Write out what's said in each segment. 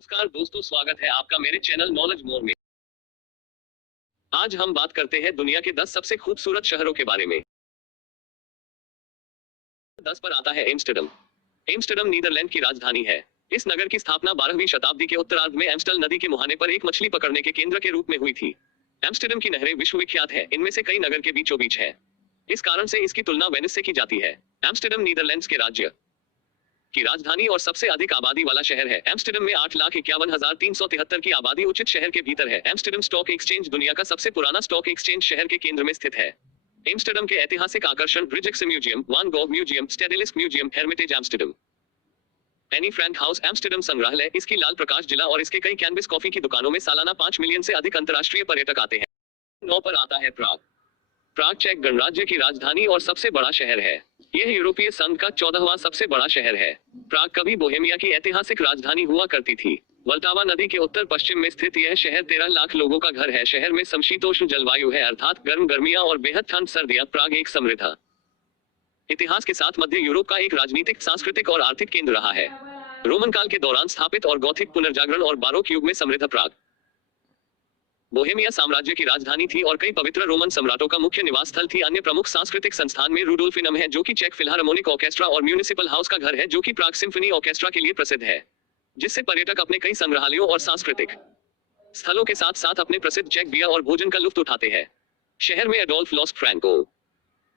नमस्कार दोस्तों, स्वागत है आपका मेरे चैनल नॉलेज मोर में। आज हम बात करते हैं दुनिया के 10 सबसे खूबसूरत शहरों के बारे में। 10 पर आता है एम्स्टर्डम। एम्स्टर्डम नीदरलैंड की राजधानी है। इस नगर की स्थापना 12वीं शताब्दी के उत्तरार्ध में एम्स्टल नदी के मुहाने पर एक मछली पकड़ने के केंद्र के रूप में हुई थी। एम्स्टर्डम की नहरें विश्व विख्यात है, इनमें से कई नगर के बीचों बीच है। इस कारण से इसकी तुलना वेनिस से की जाती है। एम्स्टर्डम नीदरलैंड्स के राज्य की राजधानी और सबसे अधिक आबादी वाला शहर है। एम्स्टर्डम में 8,51,373 की आबादी उचित शहर के भीतर है। एम्स्टर्डम स्टॉक एक्सचेंज दुनिया का सबसे पुराना स्टॉक एक्सचेंज शहर के केंद्र में स्थित है। एम्स्टर्डम के ऐतिहासिक आकर्षण Rijks Museum, Van Gogh Museum, Stedelijk Museum, Heritage Amsterdam, Anne Frank House, Amsterdam संग्रहालय, इसकी लाल प्रकाश जिला और इसके कई कैनबिस कॉफी की दुकानों में सालाना 5 मिलियन से अधिक अंतर्राष्ट्रीय पर्यटक आते हैं। 9 पर आता है प्राग। प्राग चेक गणराज्य की राजधानी और सबसे बड़ा शहर है। यह यूरोपीय संघ का 14वां सबसे बड़ा शहर है। प्राग कभी बोहेमिया की ऐतिहासिक राजधानी हुआ करती थी। वल्टावा नदी के उत्तर पश्चिम में स्थित यह शहर 13 लाख लोगों का घर है। शहर में समशीतोष्ण जलवायु है, अर्थात गर्म गर्मियां और बेहद ठंड सर्दियां। प्राग एक समृद्ध इतिहास के साथ मध्य यूरोप का एक राजनीतिक, सांस्कृतिक और आर्थिक केंद्र रहा है। रोमन काल के दौरान स्थापित और गौथिक पुनर्जागरण और बारोक युग में समृद्ध प्राग बोहेमिया साम्राज्य की राजधानी थी और कई पवित्र रोमन सम्राटों का मुख्य निवास स्थल थी। अन्य प्रमुख सांस्कृतिक संस्थान में रूडोल्फिनम है, जो कि चेक फिलहार्मोनिक ऑर्केस्ट्रा, और म्यूनिसिपल हाउस का घर है, जो कि प्राग सिम्फनी ऑर्केस्ट्रा के लिए प्रसिद्ध है, जिससे पर्यटक अपने कई संग्रहालयों और सांस्कृतिक स्थलों के साथ साथ अपने प्रसिद्ध चेक बियर और भोजन का लुत्फ उठाते हैं। शहर में एडोल्फ लॉस फ्रैंको,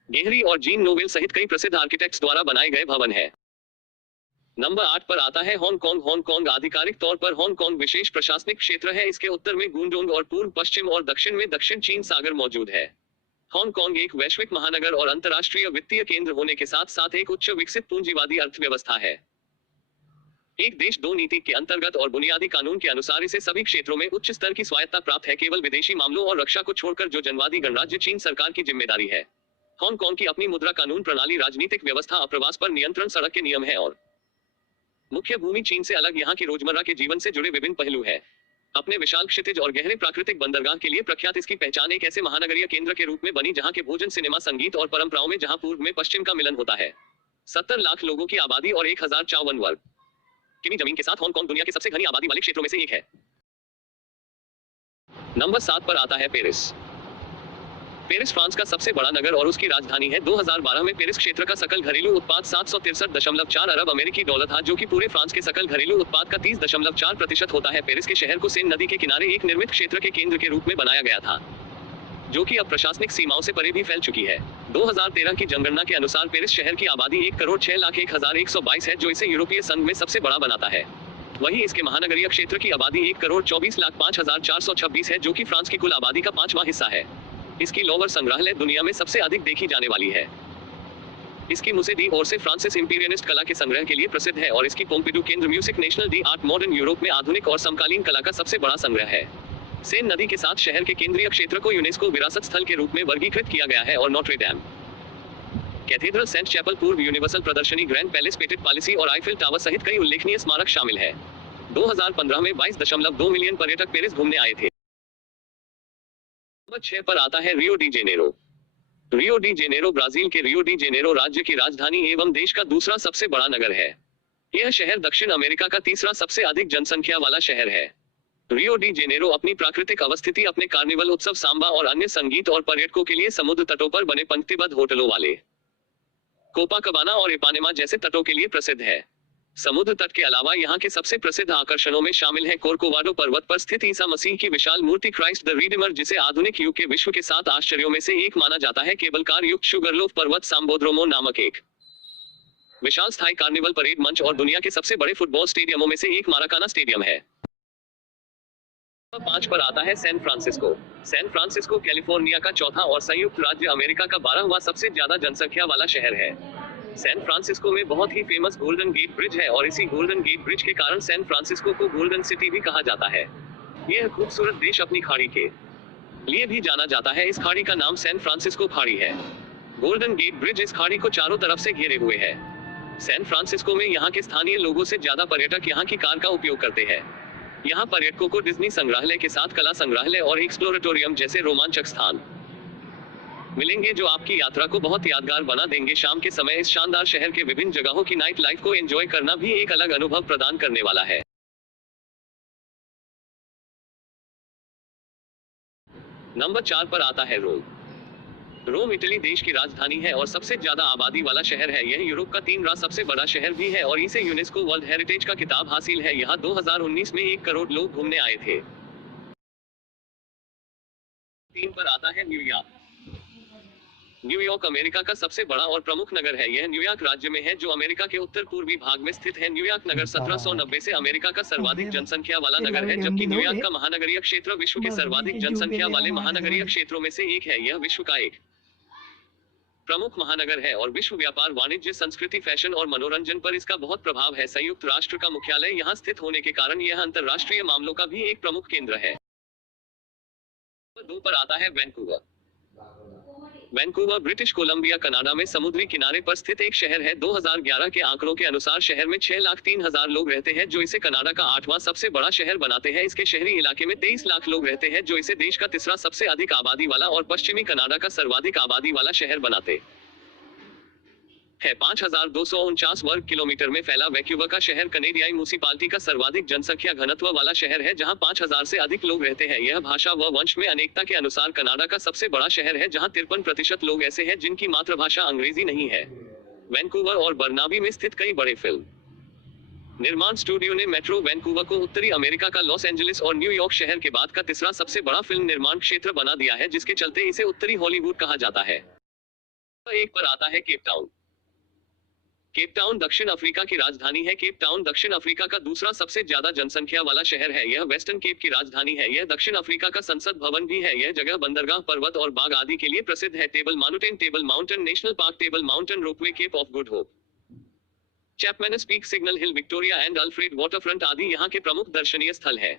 गेहरी और जीन नोवेल सहित कई प्रसिद्ध आर्किटेक्ट्स द्वारा बनाए गए भवन है। नंबर 8 पर आता है हांगकांग। हांगकांग आधिकारिक तौर पर हांगकांग विशेष प्रशासनिक क्षेत्र है। इसके उत्तर में गुंडोंग और पूर्व पश्चिम और दक्षिण में दक्षिण चीन सागर मौजूद है। हांगकांग एक वैश्विक महानगर और अंतर्राष्ट्रीय वित्तीय केंद्र होने के साथ साथ एक उच्च विकसित पूंजीवादी अर्थव्यवस्था है। एक देश दो नीति के अंतर्गत और बुनियादी कानून के अनुसार इसे सभी क्षेत्रों में उच्च स्तर की स्वायत्ता प्राप्त है, केवल विदेशी मामलों और रक्षा को छोड़कर, जो जनवादी गणराज्य चीन सरकार की जिम्मेदारी है। हांगकांग की अपनी मुद्रा, कानून प्रणाली, राजनीतिक व्यवस्था, अप्रवास पर नियंत्रण, सड़क के नियम है और मुख्य भूमि चीन से अलग यहाँ की रोजमर्रा के जीवन से जुड़े विभिन्न पहलू है। अपने विशाल क्षितिज और गहरे प्राकृतिक बंदरगाह के लिए प्रख्यात इसकी पहचान एक ऐसे महानगरीय केंद्र के रूप में बनी जहाँ के भोजन, सिनेमा, संगीत और परंपराओं में जहाँ पूर्व में पश्चिम का मिलन होता है। 70 लाख लोगों की आबादी और 1054 वर्ग किमी जमीन के साथ हांगकांग दुनिया के सबसे घनी आबादी वाले क्षेत्रों में से एक है। नंबर 7 पर आता है पेरिस। पेरिस फ्रांस का सबसे बड़ा नगर और उसकी राजधानी है। 2012 में पेरिस क्षेत्र का सकल घरेलू उत्पाद 763.4 अरब अमेरिकी डॉलर था, जो कि पूरे फ्रांस के सकल घरेलू उत्पाद का 30.4% होता है। पेरिस के शहर को सेन नदी के किनारे एक निर्मित क्षेत्र के केंद्र के रूप में बनाया गया था, जो कि अब प्रशासनिक सीमाओं से परे भी फैल चुकी है। 2013 की जनगणना के अनुसार पेरिस शहर की आबादी 1,06,01,122 है, जो इसे यूरोपीय संघ में सबसे बड़ा बनाता है। वहीं इसके महानगरीय क्षेत्र की आबादी 1,24,05,426 है, जो कि फ्रांस की कुल आबादी का 5वां हिस्सा है। इसकी लोवर संग्रहालय दुनिया में सबसे अधिक देखी जाने वाली है। इसकी मुसे डी ओर से फ्रांसिस इंपीरियलिस्ट कला के संग्रह के लिए प्रसिद्ध है और इसकी पोम्पिडू केंद्र music national D art modern Europe में आधुनिक और समकालीन कला का सबसे बड़ा संग्रह है। सेन नदी के साथ शहर के केंद्रीय क्षेत्र को यूनेस्को विरासत स्थल के रूप में वर्गीकृत किया गया है और Notre Dame cathedral, Sainte Chapelle, पूर्व यूनिवर्सल प्रदर्शनी, ग्रैंड पैलेस, पेटेड पॉलिसी और आईफिल टावर सहित कई उल्लेखनीय स्मारक शामिल है। 2015 में 22.2 मिलियन पर्यटक पेरिस घूमने आए थे। नंबर 6 पर आता है Rio de Janeiro. Rio de Janeiro Brazil के रियो डी जेनेरो राज्य की राजधानी एवं देश का दूसरा सबसे बड़ा नगर है। यह शहर दक्षिण अमेरिका का तीसरा सबसे अधिक जनसंख्या वाला शहर है। रियो डी जेनेरो अपनी प्राकृतिक अवस्थिति, अपने कार्निवल उत्सव, सांबा और अन्य संगीत और पर्यटकों के लिए समुद्र तटों पर बने पंक्तिबद्ध होटलों वाले कोपाकबाना और इपानेमा जैसे तटों के लिए प्रसिद्ध है। समुद्र तट के अलावा यहाँ के सबसे प्रसिद्ध आकर्षणों में शामिल है कोर्कोवाडो पर्वत पर स्थित ईसा मसीह की विशाल मूर्ति क्राइस्ट द रिडीमर, जिसे आधुनिक युग के विश्व के 7 आश्चर्यों में से एक माना जाता है। केबल कार युक्त शुगरलोफ पर्वत, सांबोद्रोमो नामक एक विशाल स्थायी कार्निवल परेड मंच और दुनिया के सबसे बड़े फुटबॉल स्टेडियमों में से एक माराकाना स्टेडियम है। 5 पर आता है San Francisco. San Francisco California का चौथा और संयुक्त राज्य अमेरिका का 12वां सबसे ज्यादा जनसंख्या वाला शहर है। सैन फ्रांसिस्को में बहुत ही फेमस गोल्डन गेट ब्रिज है और इसी गोल्डन गेट ब्रिज के कारण सैन फ्रांसिस्को को गोल्डन सिटी भी कहा जाता है। यह खूबसूरत देश अपनी खाड़ी के लिए भी जाना जाता है। इस खाड़ी का नाम सैन फ्रांसिस्को खाड़ी है। गोल्डन गेट ब्रिज इस खाड़ी को चारों तरफ से घेरे हुए है। सैन फ्रांसिस्को में यहाँ के स्थानीय लोगों से ज्यादा पर्यटक यहाँ की कार का उपयोग करते हैं। यहाँ पर्यटकों को डिज्नी संग्रहालय के साथ कला संग्रहालय और एक्सप्लोरेटोरियम जैसे रोमांचक स्थान मिलेंगे, जो आपकी यात्रा को बहुत यादगार बना देंगे। शाम के समय इस शानदार शहर के विभिन्न जगहों की नाइट लाइफ को एंजॉय करना भी एक अलग अनुभव प्रदान करने वाला है। नंबर 4 पर आता है रोम। रोम इटली देश की राजधानी है और सबसे ज्यादा आबादी वाला शहर है। यह यूरोप का तीसरा सबसे बड़ा शहर भी है और इसे यूनेस्को वर्ल्ड हेरिटेज का खिताब हासिल है। यहाँ 2019 में 1 करोड़ लोग घूमने आए थे। 3 पर आता है न्यूयॉर्क। न्यूयॉर्क अमेरिका का सबसे बड़ा और प्रमुख नगर है। यह न्यूयॉर्क राज्य में है जो अमेरिका के उत्तर पूर्वी भाग में स्थित है। न्यूयॉर्क नगर 1790 से अमेरिका का सर्वाधिक जनसंख्या वाला नगर है, जबकि न्यूयॉर्क का महानगरीय क्षेत्र विश्व के सर्वाधिक जनसंख्या वाले महानगरीय क्षेत्रों में से एक है। यह विश्व का एक प्रमुख महानगर है और विश्व व्यापार, वाणिज्य, संस्कृति, फैशन और मनोरंजन पर इसका बहुत प्रभाव है। संयुक्त राष्ट्र का मुख्यालय यहाँ स्थित होने के कारण यह अंतर्राष्ट्रीय मामलों का भी एक प्रमुख केंद्र है। 2 पर आता है Vancouver. Vancouver British Columbia Canada में समुद्री किनारे पर स्थित एक शहर है। 2011 के आंकड़ों के अनुसार शहर में 6,03,000 लोग रहते हैं, जो इसे कनाडा का 8वां सबसे बड़ा शहर बनाते हैं। इसके शहरी इलाके में 23 लाख लोग रहते हैं, जो इसे देश का तीसरा सबसे अधिक आबादी वाला और पश्चिमी कनाडा का सर्वाधिक आबादी वाला शहर बनाते है। 5,249 वर्ग किलोमीटर में फैला वैंकूवर का शहर कनेडियाई म्युनिसिपालिटी का सर्वाधिक जनसंख्या घनत्व वाला शहर है, जहां 5,000 से अधिक लोग रहते हैं। यह भाषा व वंश में अनेकता के अनुसार कनाडा का सबसे बड़ा शहर है, जहां 53% लोग ऐसे हैं जिनकी मातृभाषा अंग्रेजी नहीं है। वैंकूवर और बर्नाबी में स्थित कई बड़े फिल्म निर्माण स्टूडियो ने मेट्रो वैंकूवर को उत्तरी अमेरिका का लॉस एंजलिस और न्यूयॉर्क शहर के बाद का तीसरा सबसे बड़ा फिल्म निर्माण क्षेत्र बना दिया है, जिसके चलते इसे उत्तरी हॉलीवुड कहा जाता है। 1 पर आता है केप टाउन। केप टाउन दक्षिण अफ्रीका की राजधानी है। केप टाउन दक्षिण अफ्रीका का दूसरा सबसे ज्यादा जनसंख्या वाला शहर है। यह वेस्टर्न केप की राजधानी है। यह दक्षिण अफ्रीका का संसद भवन भी है। यह जगह बंदरगाह, पर्वत और बाग आदि के लिए प्रसिद्ध है। Table Mountain National Park, Table Mountain Ropeway, Cape of Good Hope, Chapman's Peak, Signal Hill, Victoria and Alfred Waterfront आदि यहाँ के प्रमुख दर्शनीय स्थल है।